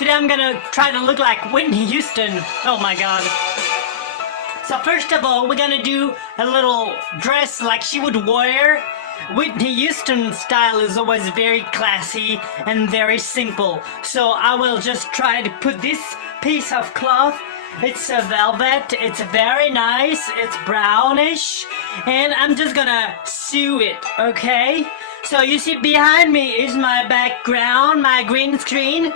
Today I'm gonna try to look like Whitney Houston. Oh my god. So first of all, we're gonna do a little dress like she would wear. Whitney Houston style is always very classy and very simple. So I will just try to put this piece of cloth. It's a velvet, it's very nice, it's brownish, and I'm just gonna sew it, okay? So you see behind me is my background, my green screen.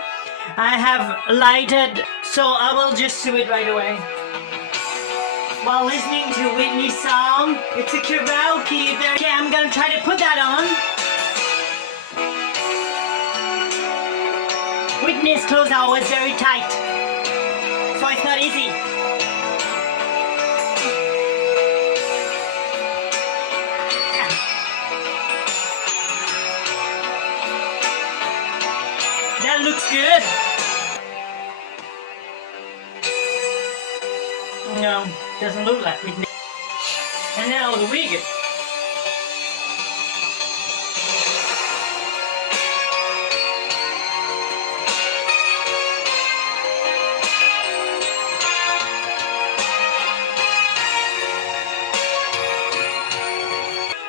I have lighted, so I will just sew it right away. While listening to Whitney's song, it's a karaoke. Okay, I'm gonna try to put that on. Whitney's clothes are always very tight, so it's not easy. That looks good. No, doesn't look like Whitney. And now the wig.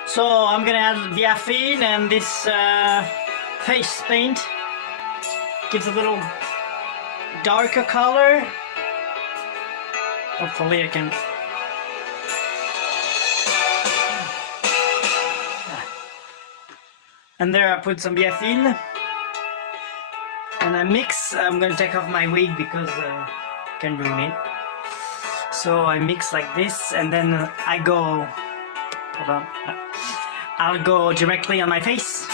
So I'm gonna add Biafine and this face paint. Gives a little darker color. Hopefully I can. And there I put some Biafine. And I mix. I'm gonna take off my wig because I can ruin it. So I mix like this and then I go. Hold on. I'll go directly on my face.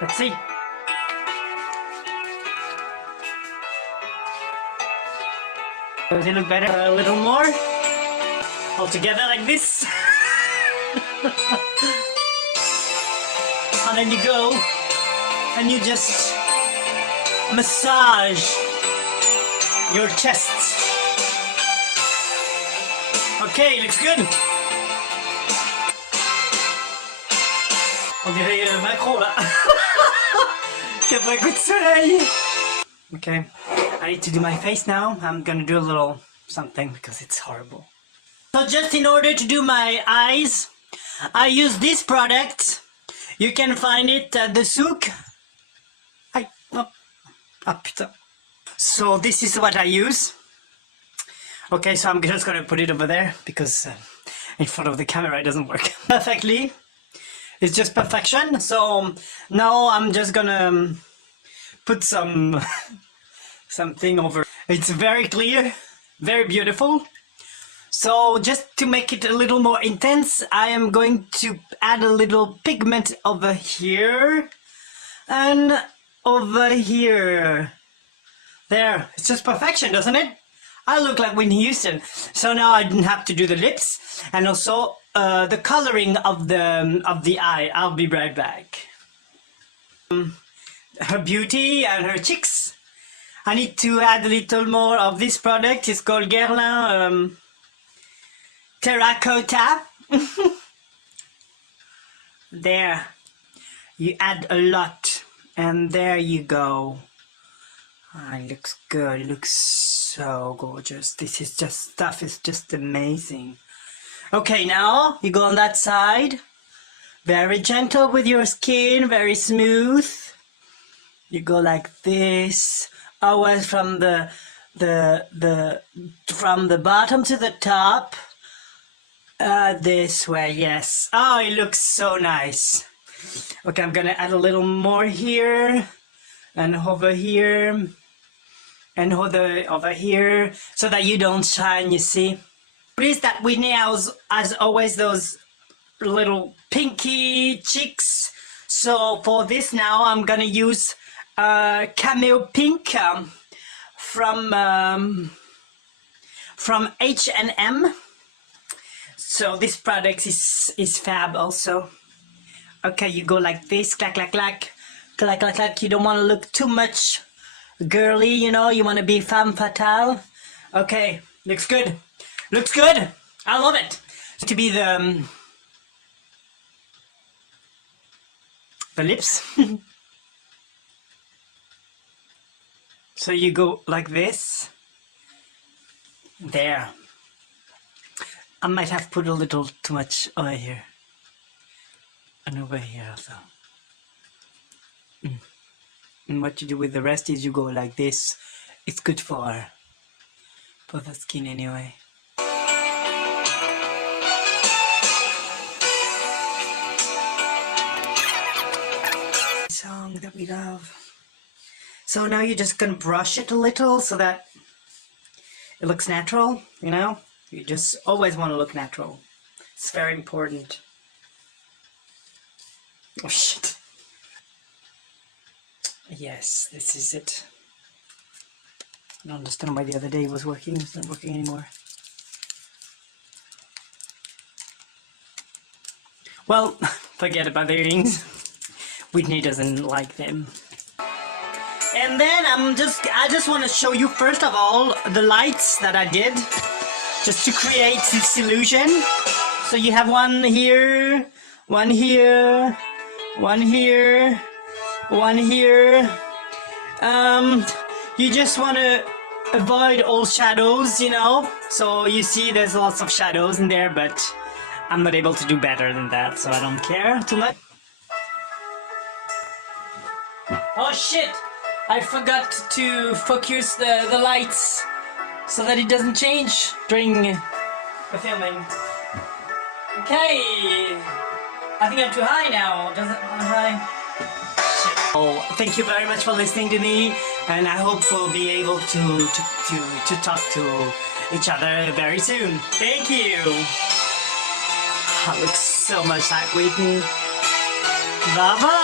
Let's see. Does it look better? A little more. All together like this. And then you go and you just massage your chest. Okay, looks good. On dirait Macron là. Qui a pas un coup de soleil. Okay, I need to do my face now. I'm gonna do a little something because it's horrible. So just in order to do my eyes, I use this product. You can find it at the souk. Putain. So this is what I use. Okay, so I'm just gonna put it over there because in front of the camera it doesn't work perfectly. It's just perfection. So now I'm just gonna put some something over. It's very clear, very beautiful. So just to make it a little more intense, I am going to add a little pigment over here and over here. There, it's just perfection, doesn't it? I look like Whitney Houston. So now I didn't have to do the lips and also the coloring of the eye. I'll be right back. Her beauty and her cheeks. I need to add a little more of this product. It's called GLAM Terracotta. There. You add a lot. And there you go. It looks good. It looks so gorgeous. This is just stuff is just amazing. Okay, now you go on that side. Very gentle with your skin, very smooth. You go like this, always from the bottom to the top. This way, yes. Oh, it looks so nice. Okay, I'm gonna add a little more here and over here and over here so that you don't shine, you see. Notice that Whitney has always those little pinky cheeks. So for this now, I'm gonna use Cameo Pink from H&M. So this product is fab also. Okay, you go like this, clack, clack, clack, clack, clack, clack. You don't want to look too much girly, you know. You want to be femme fatale. Okay, looks good. Looks good. I love it. To be the lips. So you go like this. There. I might have put a little too much over here. And over here also. And what you do with the rest is you go like this. It's good for the skin anyway. Song that we love. So now you're just gonna brush it a little so that it looks natural, you know? You just always want to look natural. It's very important. Oh shit. Yes, this is it. I don't understand why the other day it was working. It's not working anymore. Well, forget about the earrings. Whitney doesn't like them. And then I just want to show you first of all the lights that I did just to create this illusion. So you have one here, one here, one here, one here. You just want to avoid all shadows, you know. So you see there's lots of shadows in there, but I'm not able to do better than that, so I don't care too much. Oh shit! I forgot to focus the lights so that it doesn't change during the filming. Okay, I think I'm too high now. Doesn't high? Shit. Oh, thank you very much for listening to me, and I hope we'll be able to talk to each other very soon. Thank you. I look so much like Whitney. Bye bye.